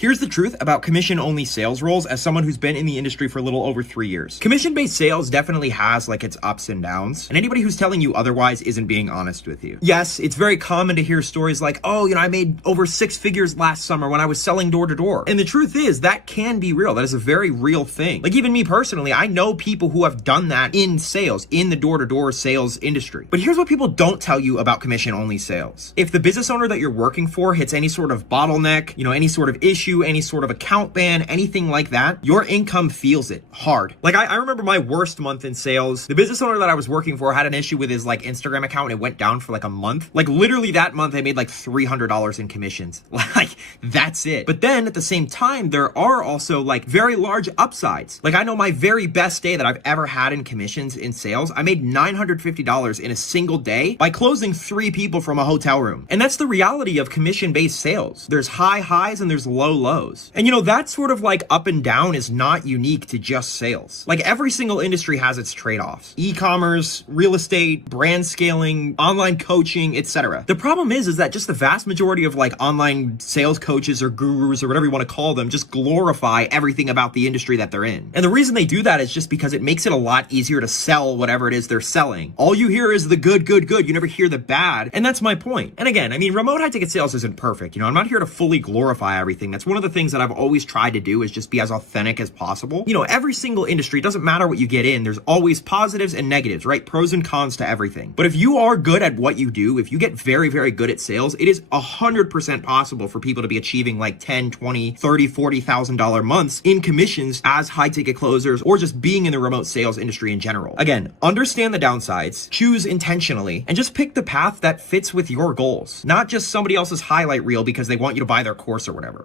Here's the truth about commission-only sales roles as someone who's been in the industry for a little over 3 years. Commission-based sales definitely has like its ups and downs, and anybody who's telling you otherwise isn't being honest with you. Yes, it's very common to hear stories like, oh, I made over 6 figures last summer when I was selling door to door. And the truth is, that can be real. That is a very real thing. Like even me personally, I know people who have done that in sales, in the door-to-door sales industry. But here's what people don't tell you about commission-only sales. If the business owner that you're working for hits any sort of bottleneck, any sort of issue, any sort of account ban, anything like that, your income feels it hard. Like I remember my worst month in sales. The business owner that I was working for had an issue with his like Instagram account and it went down for like a month. Like literally that month I made like $300 in commissions. Like that's it. But then at the same time, there are also like very large upsides. Like I know my very best day that I've ever had in commissions in sales, I made $950 in a single day by closing 3 people from a hotel room. And that's the reality of commission-based sales. There's high highs and there's low lows. And that sort of like up and down is not unique to just sales. Like every single industry has its trade-offs. E-commerce, real estate, brand scaling, online coaching, etc. The problem is that just the vast majority of like online sales coaches or gurus or whatever you want to call them just glorify everything about the industry that they're in. And the reason they do that is just because it makes it a lot easier to sell whatever it is they're selling. All you hear is the good, good, good. You never hear the bad. And that's my point. And again, remote high ticket sales isn't perfect. I'm not here to fully glorify everything. That's one of the things that I've always tried to do is just be as authentic as possible. Every single industry, doesn't matter what you get in, there's always positives and negatives, right? Pros and cons to everything. But if you are good at what you do, if you get very, very good at sales, it is 100% possible for people to be achieving like 10, 20, 30, $40,000 months in commissions as high ticket closers or just being in the remote sales industry in general. Again, understand the downsides, choose intentionally, and just pick the path that fits with your goals, not just somebody else's highlight reel because they want you to buy their course or whatever.